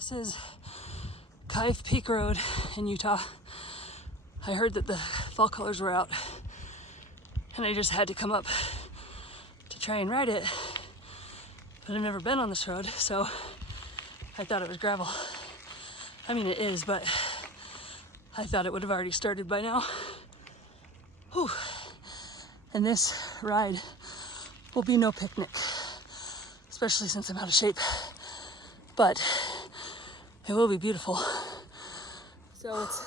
This is Khyv Peak Road in Utah. I heard that the fall colors were out and I just had to come up to try and ride it. But I've never been on this road, so I thought it was gravel. I mean, it is, but I thought it would have already started by now. Whew. And this ride will be no picnic, especially since I'm out of shape. But it will be beautiful. So it's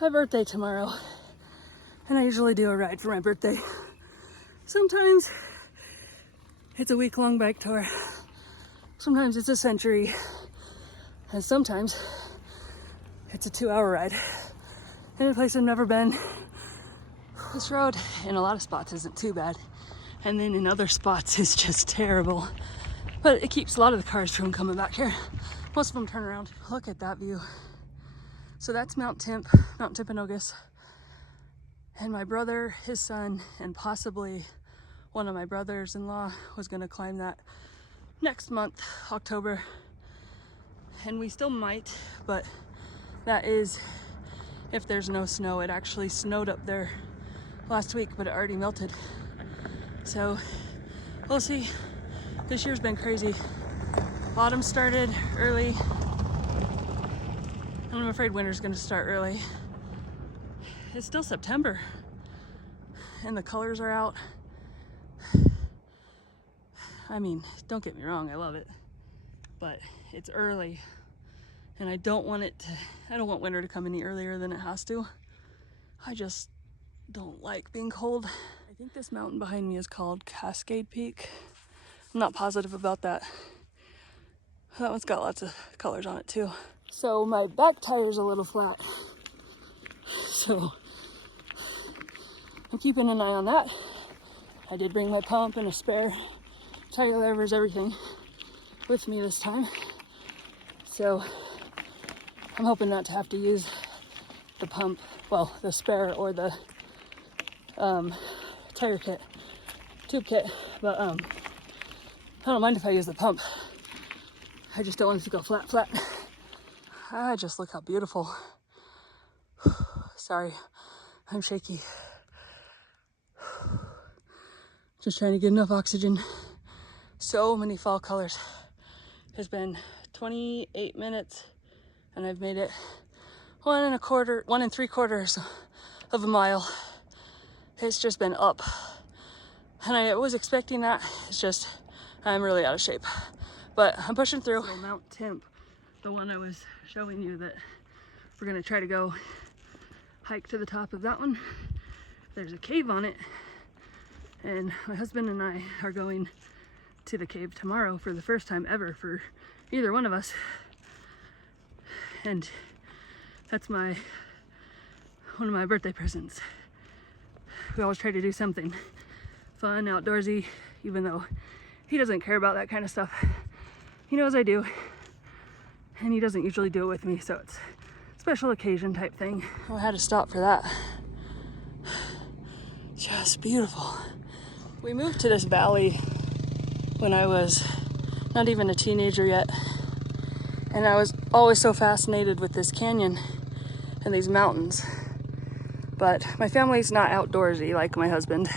my birthday tomorrow, and I usually do a ride for my birthday. Sometimes it's a week-long bike tour. Sometimes it's a century, and sometimes it's a 2-hour ride in a place I've never been. This road in a lot of spots isn't too bad, and then in other spots it's just terrible. But it keeps a lot of the cars from coming back here. Most of them turn around. Look at that view. So that's Mount Timpanogos. And my brother, his son, and possibly one of my brothers-in-law was gonna climb that next month, October. And we still might, but that is if there's no snow. It actually snowed up there last week, but it already melted. So we'll see. This year's been crazy. Autumn started early, and I'm afraid winter's gonna start early. It's still September, and the colors are out. I mean, don't get me wrong, I love it, but it's early, and I don't want winter to come any earlier than it has to. I just don't like being cold. I think this mountain behind me is called Cascade Peak. I'm not positive about that. That one's got lots of colors on it too. So my back tire's a little flat. So I'm keeping an eye on that. I did bring my pump and a spare tire levers, everything with me this time. So I'm hoping not to have to use the pump, well, the spare or the tire kit, tube kit, but I don't mind if I use the pump. I just don't want it to go flat. Just look how beautiful. Sorry, I'm shaky. Just trying to get enough oxygen. So many fall colors. It's been 28 minutes and I've made it 1 3/4 of a mile. It's just been up. And I was expecting that. It's just, I'm really out of shape. But I'm pushing through. So Mount Timp, the one I was showing you that we're gonna try to go hike to the top of that one. There's a cave on it. And my husband and I are going to the cave tomorrow for the first time ever for either one of us. And that's one of my birthday presents. We always try to do something fun, outdoorsy, even though he doesn't care about that kind of stuff. He knows I do, and he doesn't usually do it with me, so it's a special occasion type thing. I had to stop for that. Just beautiful. We moved to this valley when I was not even a teenager yet, and I was always so fascinated with this canyon and these mountains. But my family's not outdoorsy like my husband.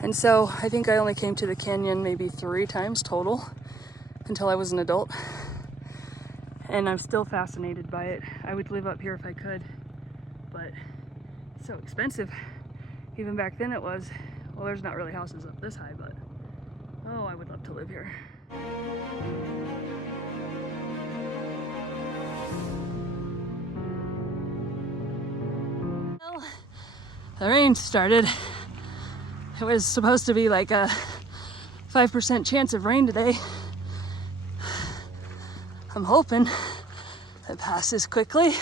And so I think I only came to the canyon maybe 3 times total until I was an adult. And I'm still fascinated by it. I would live up here if I could, but it's so expensive. Even back then it was. Well, there's not really houses up this high, but oh, I would love to live here. Well, the rain started. It was supposed to be like a 5% chance of rain today. I'm hoping it passes quickly.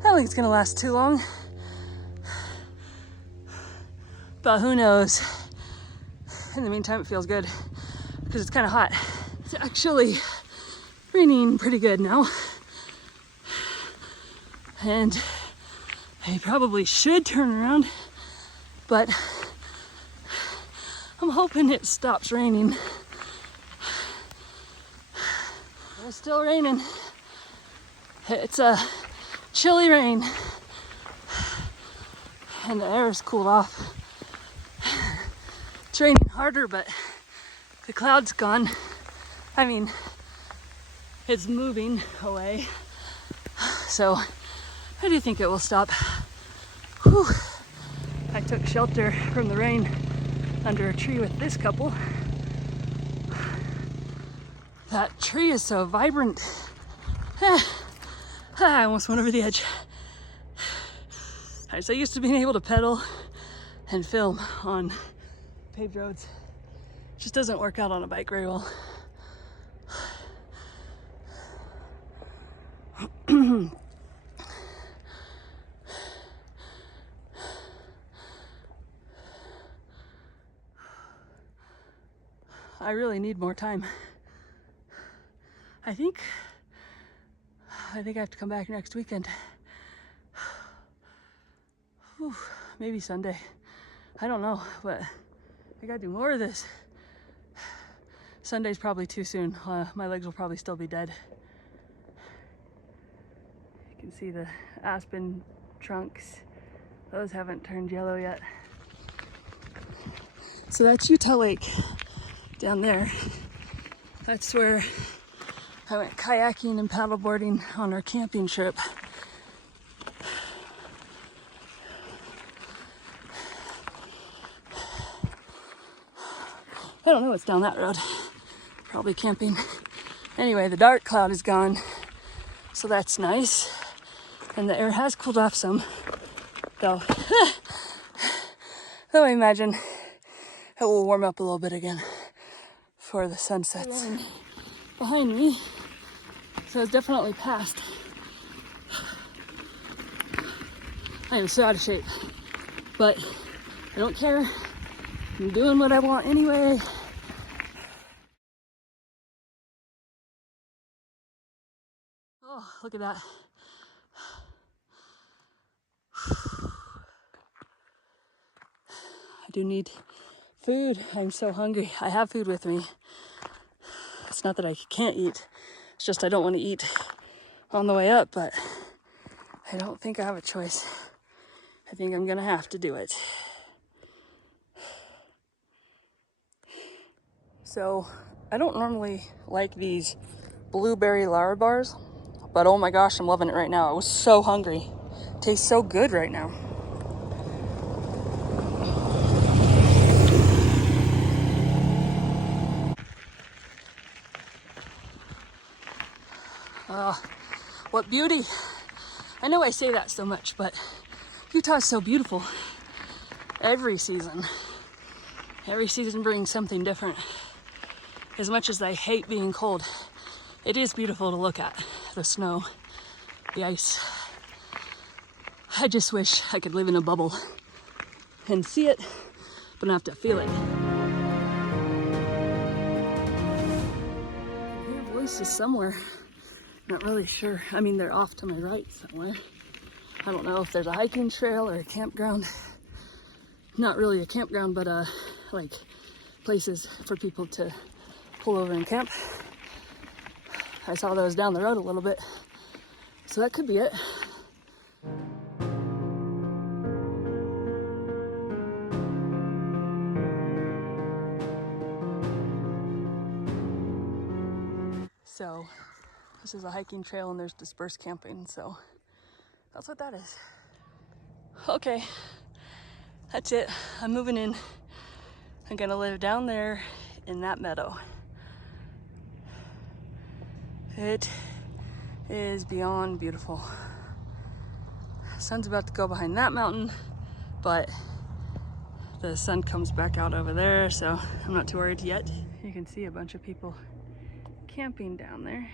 I don't think it's gonna last too long, but who knows? In the meantime, it feels good because it's kind of hot. It's actually raining pretty good now. And I probably should turn around, but I'm hoping it stops raining. It's still raining. It's a chilly rain. And the air is cooled off. It's raining harder, but the cloud's gone. I mean, it's moving away. So I do think it will stop. Whew. I took shelter from the rain under a tree with this couple. That tree is so vibrant. I almost went over the edge. I'm so used to being able to pedal and film on paved roads. It just doesn't work out on a bike very well. I really need more time. I think I have to come back next weekend. Whew, maybe Sunday. I don't know, but I gotta do more of this. Sunday's probably too soon. My legs will probably still be dead. You can see the aspen trunks. Those haven't turned yellow yet. So that's Utah Lake down there. That's where I went kayaking and paddleboarding on our camping trip. I don't know what's down that road. Probably camping. Anyway, the dark cloud is gone, so that's nice. And the air has cooled off some, though. Though I imagine it will warm up a little bit again before the sun sets. Behind me, so it's definitely past. I am so out of shape, but I don't care. I'm doing what I want anyway. Oh, look at that. I do need food. I'm so hungry. I have food with me. It's not that I can't eat. It's just I don't want to eat on the way up, but I don't think I have a choice. I think I'm gonna have to do it. So, I don't normally like these blueberry Lara bars, but oh my gosh, I'm loving it right now. I was so hungry. It tastes so good right now. What beauty. I know I say that so much, but Utah is so beautiful. Every season brings something different. As much as I hate being cold, it is beautiful to look at. The snow, the ice. I just wish I could live in a bubble and see it, but not have to feel it. I hear voices somewhere. Not really sure. I mean, they're off to my right somewhere. I don't know if there's a hiking trail or a campground. Not really a campground, but like places for people to pull over and camp. I saw those down the road a little bit, so that could be it. So this is a hiking trail and there's dispersed camping, so that's what that is. Okay, that's it. I'm moving in. I'm gonna live down there in that meadow. It is beyond beautiful. Sun's about to go behind that mountain, but the sun comes back out over there, so I'm not too worried yet. You can see a bunch of people camping down there.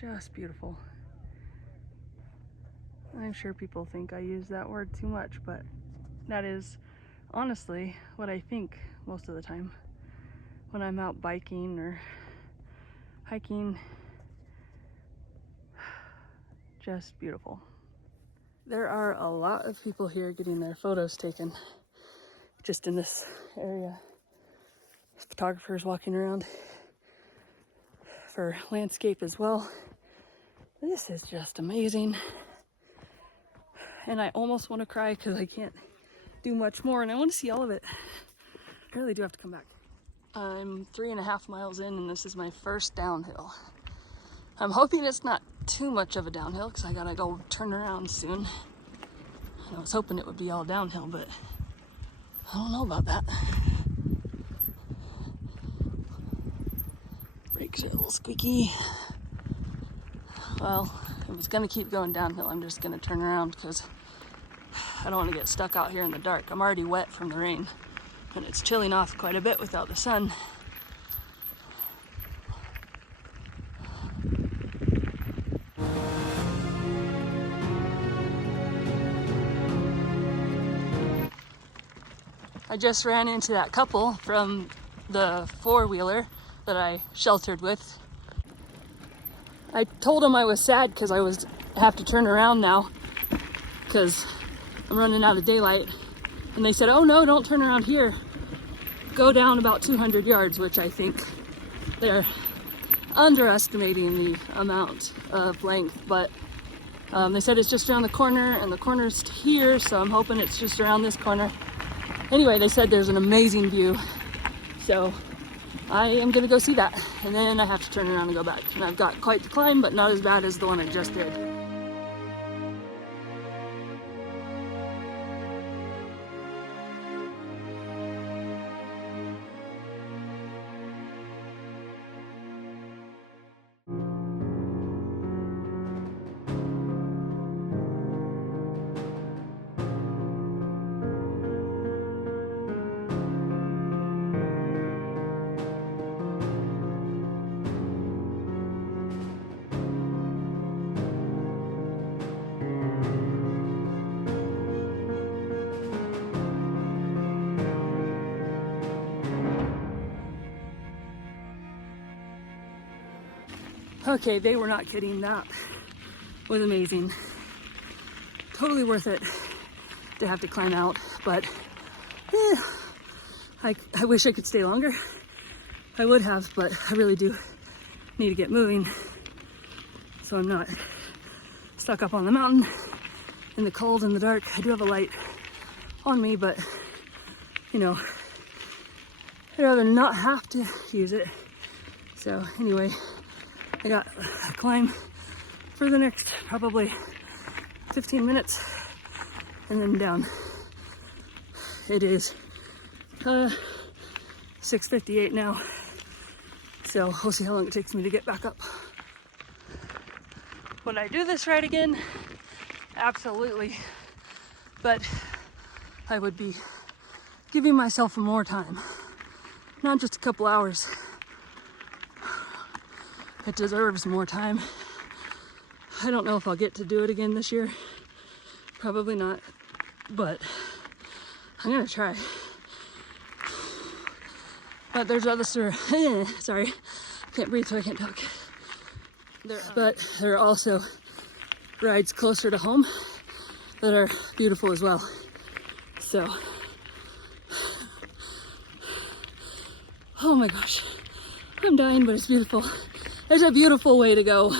Just beautiful. I'm sure people think I use that word too much, but that is honestly what I think most of the time when I'm out biking or hiking. Just beautiful. There are a lot of people here getting their photos taken just in this area. Photographers walking around for landscape as well. This is just amazing. And I almost want to cry because I can't do much more and I want to see all of it. I really do have to come back. I'm 3.5 miles in and this is my first downhill. I'm hoping it's not too much of a downhill because I gotta go turn around soon. I was hoping it would be all downhill, but I don't know about that. Brakes are a little squeaky. Well, if it's gonna keep going downhill, I'm just gonna turn around because I don't want to get stuck out here in the dark. I'm already wet from the rain and it's chilling off quite a bit without the sun. I just ran into that couple from the four-wheeler that I sheltered with. I told them I was sad because I have to turn around now because I'm running out of daylight. And they said, oh no, don't turn around here. Go down about 200 yards, which I think they're underestimating the amount of length. But they said it's just around the corner and the corner's here, so I'm hoping it's just around this corner. Anyway, they said there's an amazing view. So I am gonna go see that. And then I have to turn around and go back. And I've got quite the climb, but not as bad as the one I just did. Okay, they were not kidding. That was amazing. Totally worth it to have to climb out, but I wish I could stay longer. I would have, but I really do need to get moving so I'm not stuck up on the mountain in the cold and the dark. I do have a light on me, but you know, I'd rather not have to use it. So anyway, I got a climb for the next probably 15 minutes and then down. It is 6:58 now, so we'll see how long it takes me to get back up. Would I do this ride again? Absolutely, but I would be giving myself more time, not just a couple hours. It deserves more time. I don't know if I'll get to do it again this year. Probably not, but I'm gonna try. But there's other, sorry, can't breathe so I can't talk. But there are also rides closer to home that are beautiful as well. So, oh my gosh, I'm dying, but it's beautiful. It's a beautiful way to go.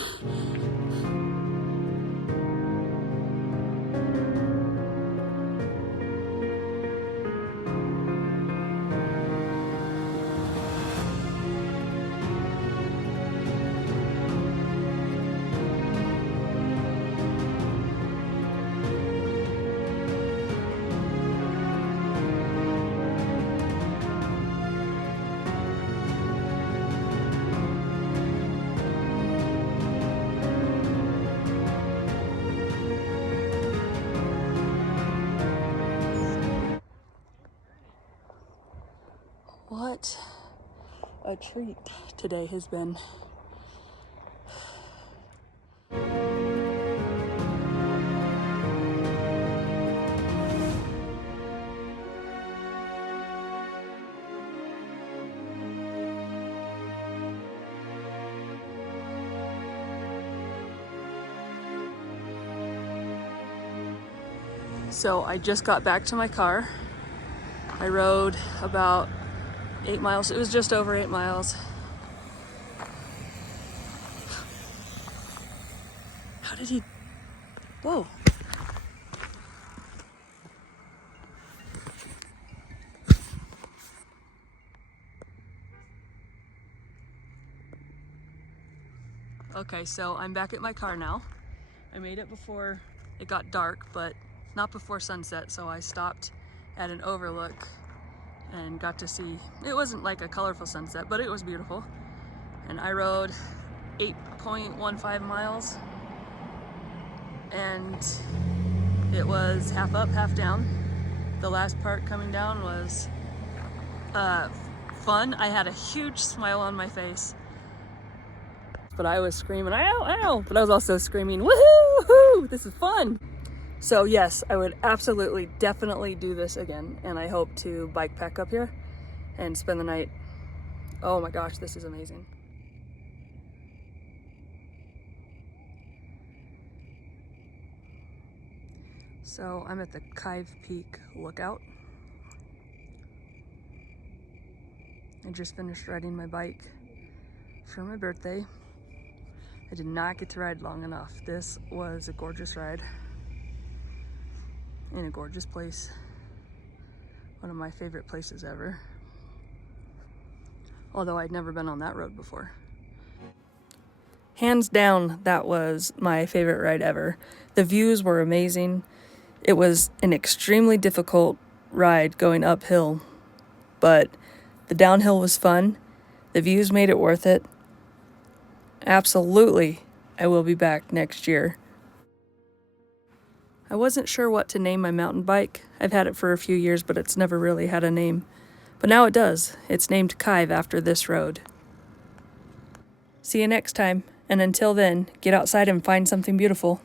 What a treat today has been. So I just got back to my car. I rode about 8 miles. It was just over 8 miles. How did he? Whoa. Okay, so I'm back at my car now. I made it before it got dark, but not before sunset, so I stopped at an overlook and got to see, it wasn't like a colorful sunset, but it was beautiful. And I rode 8.15 miles, and it was half up, half down. The last part coming down was fun. I had a huge smile on my face, but I was screaming, ow, ow, but I was also screaming, woohoo, this is fun. So yes, I would absolutely, definitely do this again, and I hope to bike pack up here and spend the night. Oh my gosh, this is amazing. So I'm at the Khyv Peak Lookout. I just finished riding my bike for my birthday. I did not get to ride long enough. This was a gorgeous ride in a gorgeous place. One of my favorite places ever. Although I'd never been on that road before. Hands down, that was my favorite ride ever. The views were amazing. It was an extremely difficult ride going uphill, but the downhill was fun. The views made it worth it. Absolutely, I will be back next year. I wasn't sure what to name my mountain bike. I've had it for a few years, but it's never really had a name. But now it does. It's named Khyv after this road. See you next time, and until then, get outside and find something beautiful.